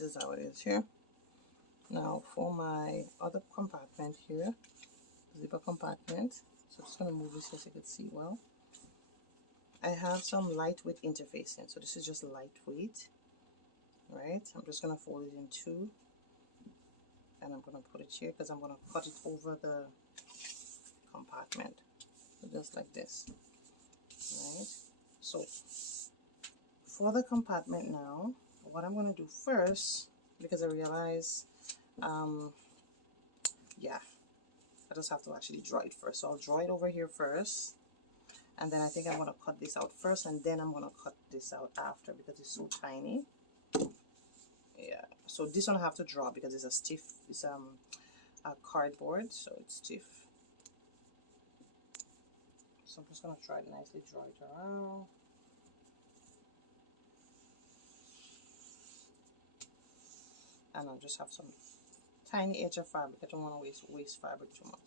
this is how it is here. Now for my other compartment here, zipper compartment, so I'm just going to move this here so you can see well. I have some lightweight interfacing, so this is just lightweight, right? I'm just going to fold it in two, and I'm going to put it here because I'm going to cut it over the compartment, so just like this, right? So for the compartment now, what I'm going to do first, because I realize yeah, I just have to actually draw it first. So I'll draw it over here first, and then I think I'm going to cut this out first, and then I'm going to cut this out after because it's so tiny. Yeah, so this one I have to draw because it's a stiff, it's a cardboard, so it's stiff. So I'm just going to try to nicely draw it around. And I'll just have some tiny edge of fabric. I don't want to waste fabric too much.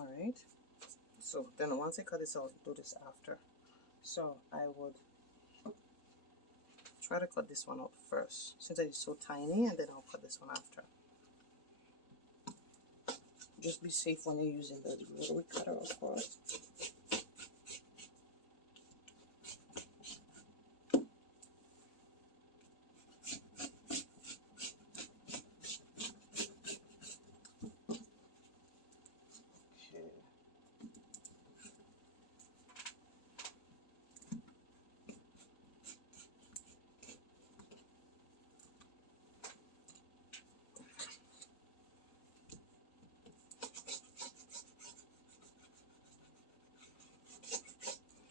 Alright, so then once I cut this out, do this after. So I would try to cut this one out first since it's so tiny, and then I'll cut this one after. Just be safe when you're using the rotary cutter, of course.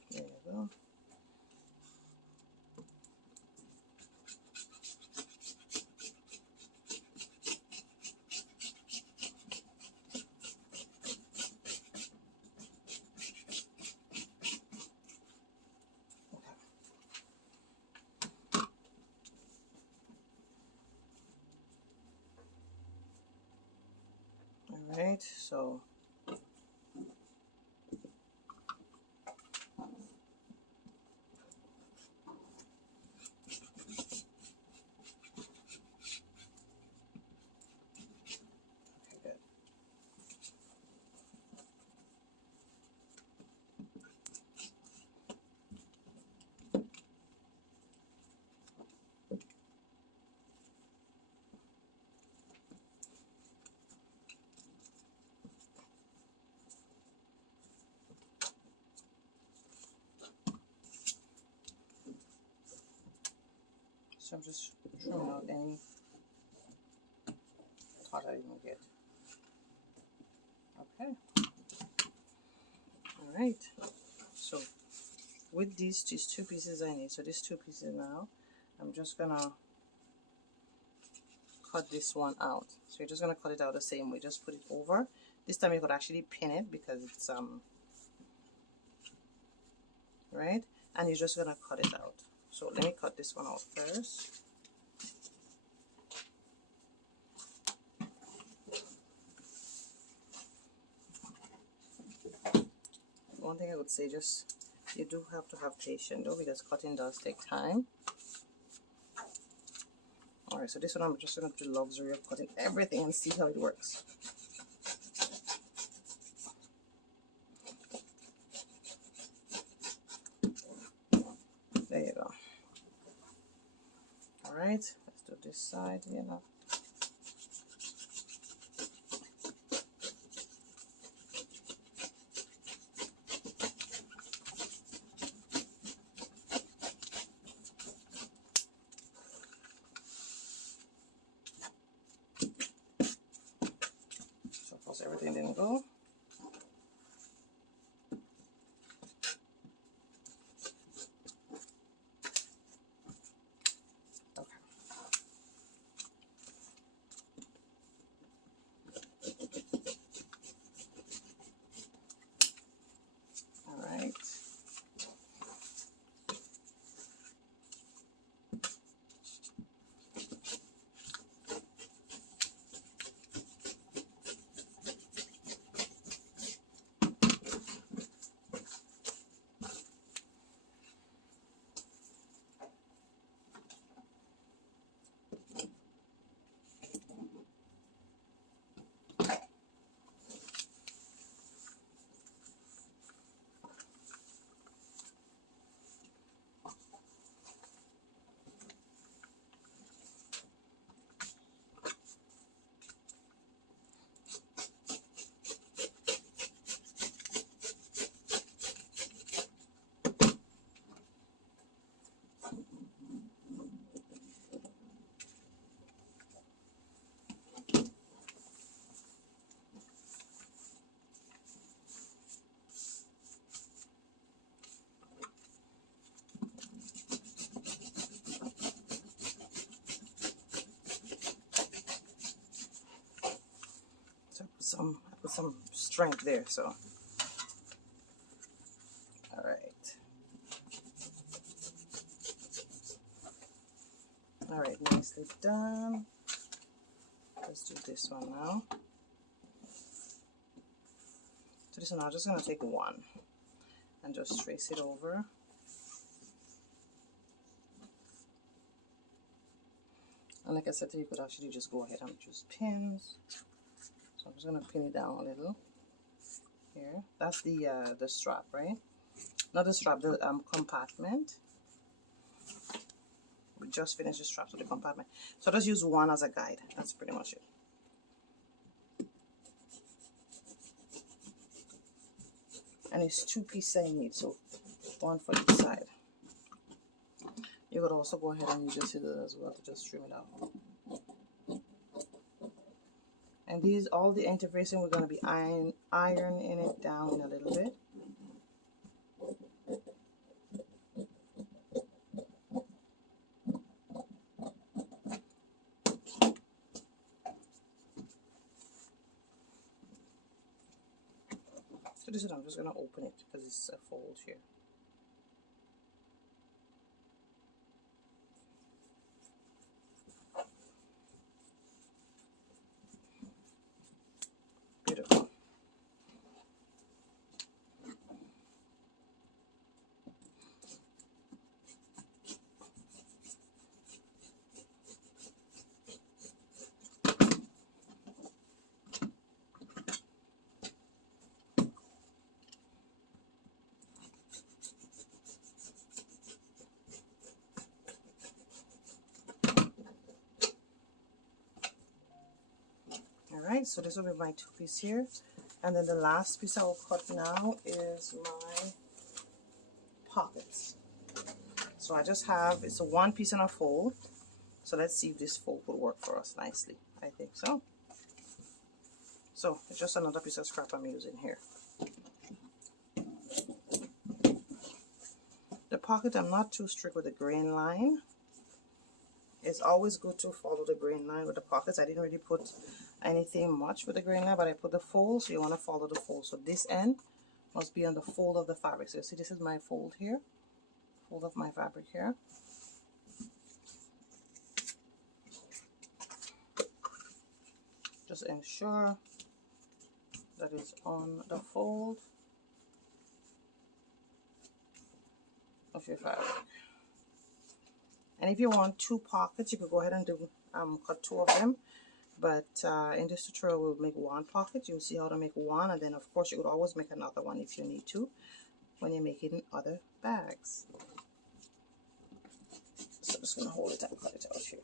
There you go. Alright, so I'm just trimming out any thought I didn't get. Okay. Alright. So with these two pieces I need, so these two pieces now, I'm just gonna cut this one out. So you're just gonna cut it out the same way, just put it over. This time you could actually pin it because it's right, and you're just gonna cut it out. So let me cut this one out first. One thing I would say, just you do have to have patience though, because cutting does take time. Alright, so this one I'm just going to do the luxury of cutting everything and see how it works. There you go. Alright, let's do this side here now. Everything didn't go. Okay. put some strength there. So, all right, nicely done. Let's do this one now. So this one, I'm just gonna take one and just trace it over. And like I said, you could actually just go ahead and use pins. So I'm just gonna pin it down a little here. That's the strap, right? Not the strap, the compartment. We just finished the straps with the compartment. So just use one as a guide. That's pretty much it. And it's 2 pieces I need, so one for each side. You could also go ahead and use your scissors as well to just trim it out. And these, all the interfacing, we're going to be ironing it down in a little bit. So this is, I'm just going to open it because it's a fold here. Beautiful. Alright, so this will be my 2 piece here. And then the last piece I will cut now is my pockets. So I just have, it's a 1 piece and a fold. So let's see if this fold will work for us nicely. I think so. So it's just another piece of scrap I'm using here. The pocket, I'm not too strict with the grain line. It's always good to follow the grain line with the pockets. I didn't really put anything much with the grain line, but I put the fold, so you want to follow the fold. So this end must be on the fold of the fabric. So you see, this is my fold here, fold of my fabric here. Just ensure that it's on the fold of your fabric. And if you want 2 pockets, you could go ahead and do cut 2 of them. But in this tutorial, we'll make 1 pocket. You'll see how to make 1, and then of course you could always make another one if you need to when you're making other bags. So I'm just gonna hold it and cut it out here.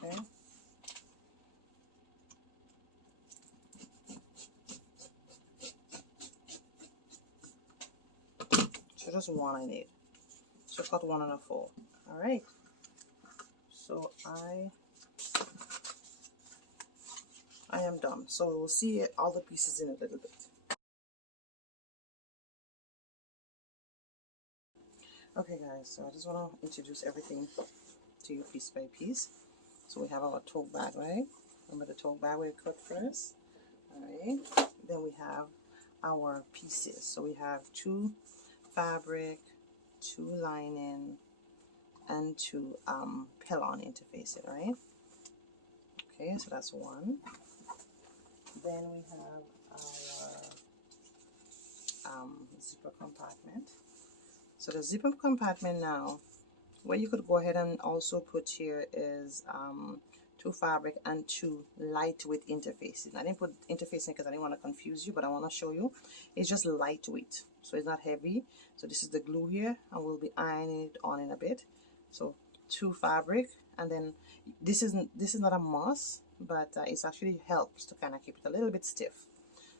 Okay. So just 1 I need. So cut 1 and a fold. All right. So I am done. So we'll see all the pieces in a little bit. Okay guys, so I just want to introduce everything to you piece by piece. So we have our tote bag, right? Remember the tote bag we cut first? Alright. Then we have our pieces. So we have 2 fabric, 2 lining, and 2 pellon interfacing, right? Okay, so that's 1. Then we have our zipper compartment. So the zipper compartment now, what you could go ahead and also put here is 2 fabric and 2 lightweight interfacing. I didn't put interfacing because I didn't want to confuse you, but I want to show you. It's just lightweight, so it's not heavy. So this is the glue here, and we'll be ironing it on in a bit. So 2 fabric, and then this is not a must, but it actually helps to kind of keep it a little bit stiff.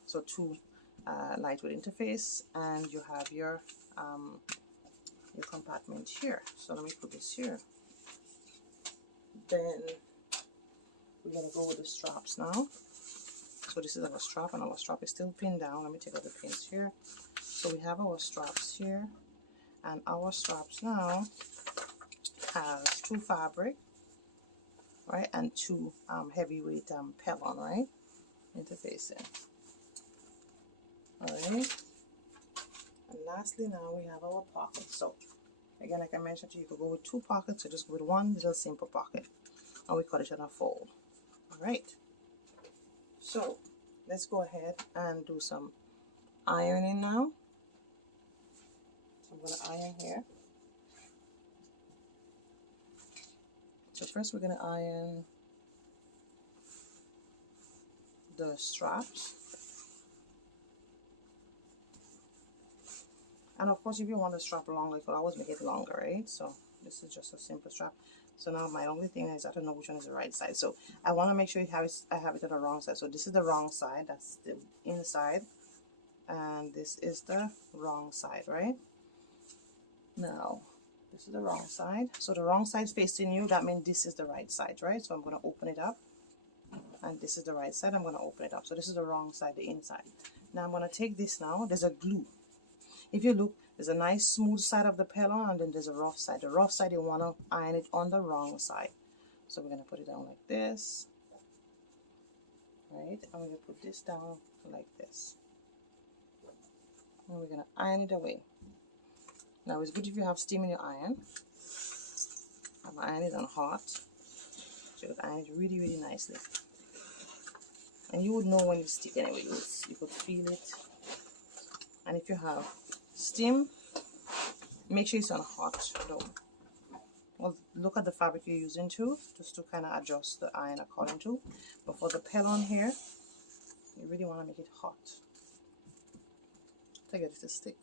So 2 lightweight interface, and you have your compartment here. So let me put this here. Then we're gonna go with the straps now. So this is our strap, and our strap is still pinned down. Let me take out the pins here. So we have our straps here, and our straps now has 2 fabric, right, and 2 heavyweight pellon, right, interfacing. All right, and lastly now we have our pocket. So again, like I mentioned to you, you could go with 2 pockets or just go with 1 little simple pocket, and we cut it in a fold. All right, so let's go ahead and do some ironing now. So I'm going to iron here. So first we're going to iron the straps. And of course, if you want the strap longer, you could always make it longer, right? So this is just a simple strap. So now my only thing is I don't know which one is the right side. So I want to make sure I have it to the wrong side. So this is the wrong side. That's the inside. And this is the wrong side, right? Now, this is the wrong side. So the wrong side facing you, that means this is the right side, right? So I'm going to open it up. And this is the right side. I'm going to open it up. So this is the wrong side, the inside. Now I'm going to take this now. There's a glue. If you look, there's a nice smooth side of the pellon, and then there's a rough side. The rough side, you want to iron it on the wrong side. So we're going to put it down like this, right? And we're going to put this down like this. And we're going to iron it away. Now, it's good if you have steam in your iron. I'm ironing it on hot. So you can iron it really, really nicely. And you would know when it's stick anyway. You could feel it. And if you have steam, make sure it's on hot though. Well, look at the fabric you're using too, just to kind of adjust the iron according to. But for the pellon here, you really want to make it hot to get it to stick.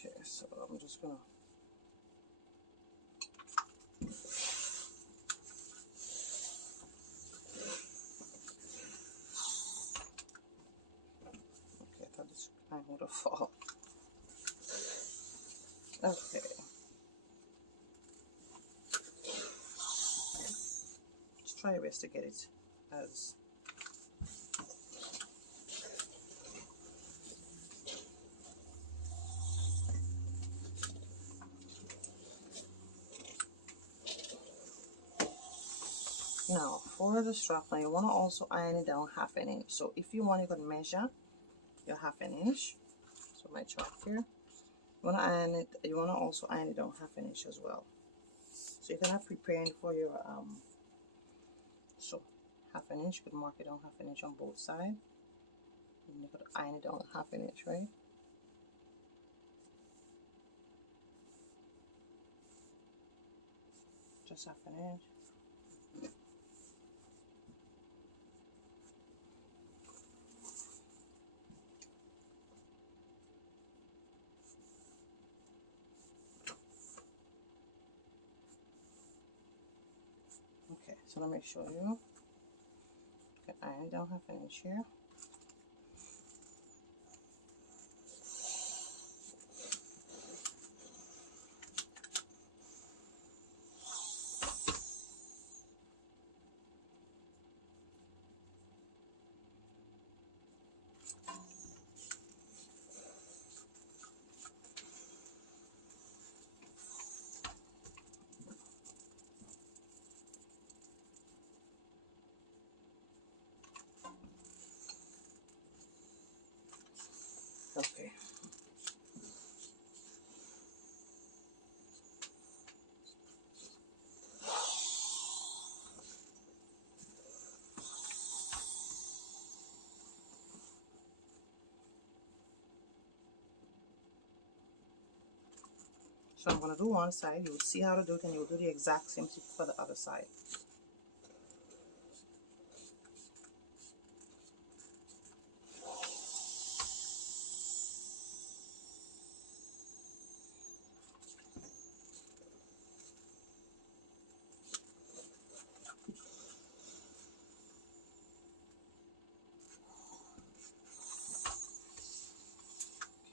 Okay, so I'm just gonna I thought this line would have fall. Okay. Just try your best to get it as now for the strap. Now you want to also iron it down 1/2 inch. So if you want, you can measure your 1/2 inch. So my chalk here. You want to iron it. You want to also iron it down 1/2 inch as well. So you're gonna preparing for your so 1/2 inch. You could mark it down 1/2 inch on both sides. And you could iron it down 1/2 inch, right? Just 1/2 inch. Okay, so let me show you. You can iron it down 1/2 inch here. Okay. So So I'm going to do one side. You will see how to do it, and you will do the exact same thing for the other side.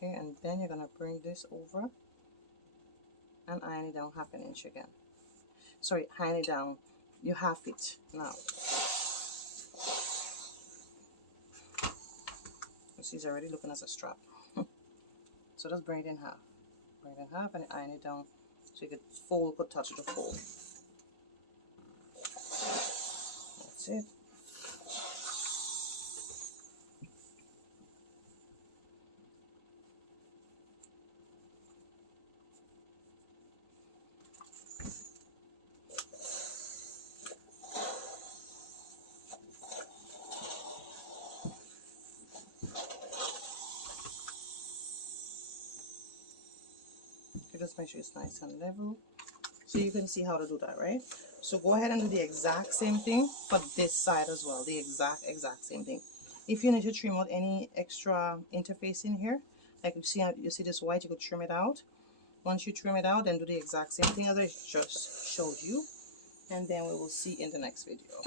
Okay, and then you're going to bring this over and iron it down 1/2 inch again. Sorry, iron it down. You half it now. You see, it's already looking as a strap. So just bring it in half. Bring it in half and iron it down so you could touch the fold. That's it. You just make sure it's nice and level. So you can see how to do that, right? So go ahead and do the exact same thing for this side as well. The exact same thing. If you need to trim out any extra interface in here, like you see this white, you could trim it out. Once you trim it out, then do the exact same thing as I just showed you. And then we will see in the next video.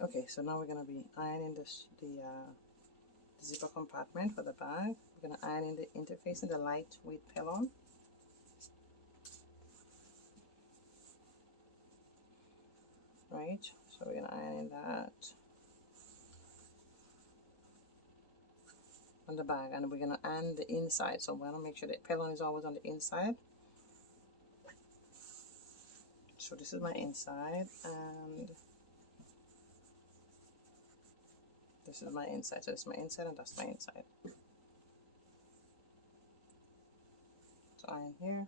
Okay, so now we're going to be ironing the zipper compartment for the bag. We're going to iron in the interface and the lightweight pellon. Right, so we're going to iron in that on the bag, and we're going to iron the inside. So we're going to make sure the pellon is always on the inside. So this is my inside, and this is my inside. So it's my inside, and that's my inside. So iron here,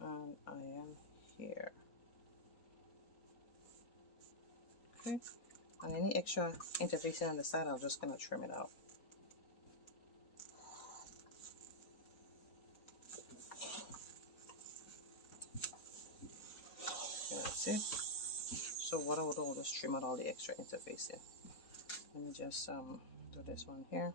and iron here. Okay, and any extra interfacing on the side, I'm just gonna trim it out. Okay, that's it. So what I will do is trim out all the extra interfacing. Let me just do this one here.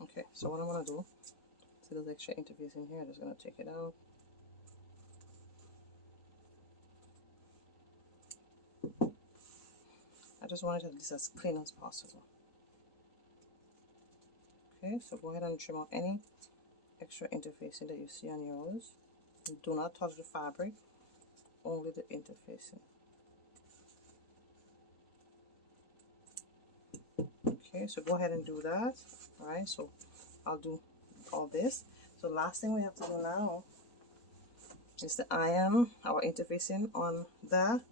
Okay, so what I'm gonna do, see those extra interface in here, I'm just gonna take it out. I just want it as clean as possible. Okay, so go ahead and trim out any extra interfacing that you see on yours. Do not touch the fabric, only the interfacing. Okay, so go ahead and do that. Alright, so I'll do all this. So last thing we have to do now is to iron our interfacing on the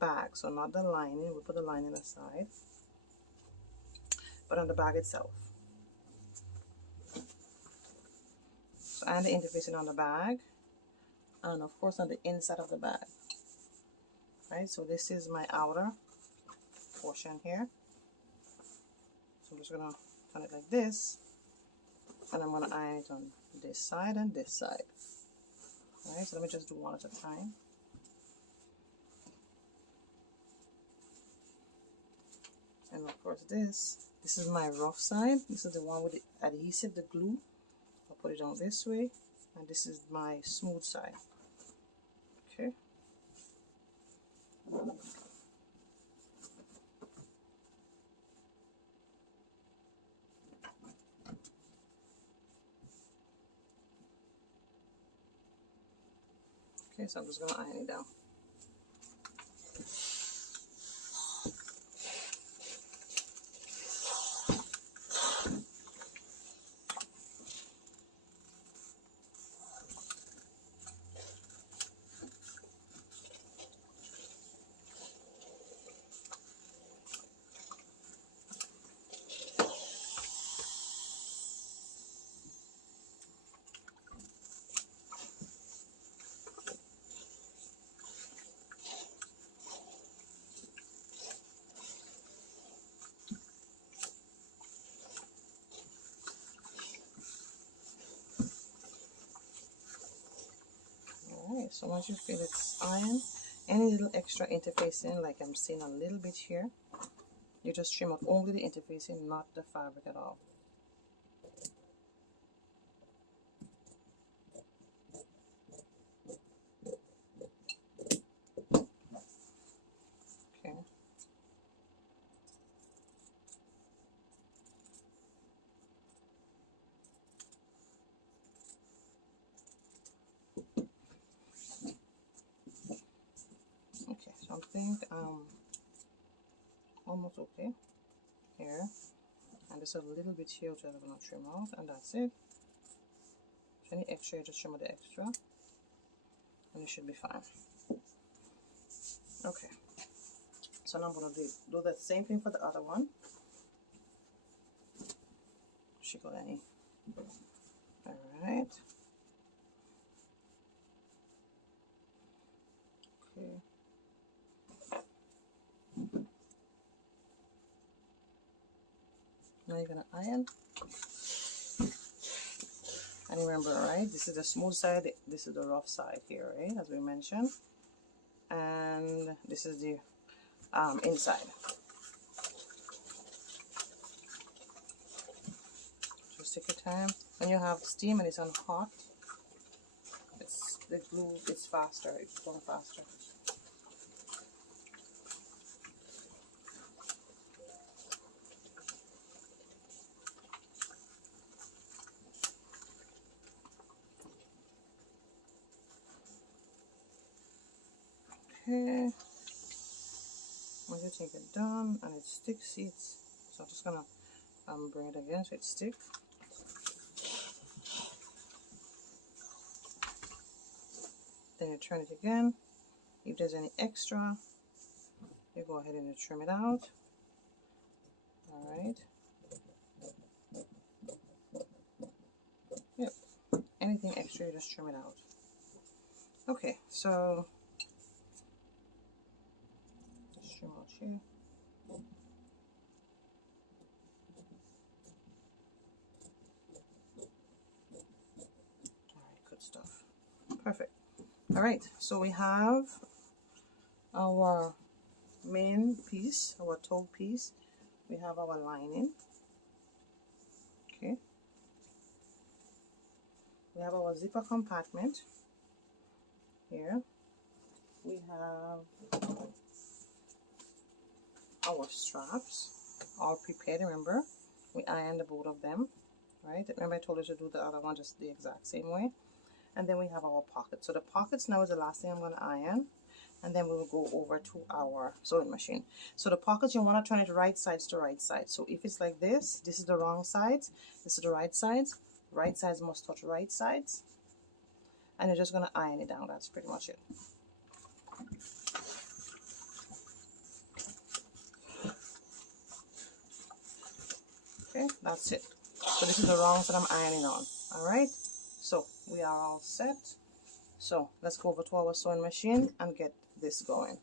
bag. So not the lining, we'll put the lining aside, but on the bag itself. So iron the interfacing on the bag, and of course on the inside of the bag. Right, so this is my outer portion here. So I'm just gonna turn it like this, and I'm gonna iron it on this side and this side. Alright, so let me just do one at a time. And of course this is my rough side. This is the one with the adhesive, the glue. I'll put it on this way, and this is my smooth side. Okay. Okay, so I'm just gonna iron it down. so once you feel it's iron, any little extra interfacing, like I'm seeing a little bit here, you just trim out only the interfacing, not the fabric at all. Okay. Okay, so I think almost okay here, and there's a little bit here which I'm gonna trim out, and that's it. So any extra, you just trim out the extra, and it should be fine. Okay, so now I'm gonna do the same thing for the other one. Shiggle any. All right. Okay. Now you're gonna iron. And remember, right, this is the smooth side, this is the rough side here, right, as we mentioned. And this is the inside. Just take your time. When you have steam and it's on hot, the glue, it's faster, it's going faster. Okay, once you take it down and it sticks, so I'm just gonna bring it again so it sticks. Then you turn it again. If there's any extra, you go ahead and you trim it out. All right. Yep. Anything extra, you just trim it out. Okay, so just trim out here. All right, good stuff. Perfect. All right, so we have our main piece, our toe piece. We have our lining. Okay. We have our zipper compartment here. We have our straps all prepared. Remember, we ironed both of them, right? Remember I told you to do the other one just the exact same way. And then we have our pockets. So the pockets now is the last thing I'm going to iron, and then we will go over to our sewing machine. So the pockets, you want to turn it right sides to right sides. So if it's like this is the wrong sides, this is the right sides. Right sides must touch right sides, and you're just going to iron it down. That's pretty much it. Okay, that's it. So this is the wrongs that I'm ironing on. All right, so we are all set. So let's go over to our sewing machine and get this going.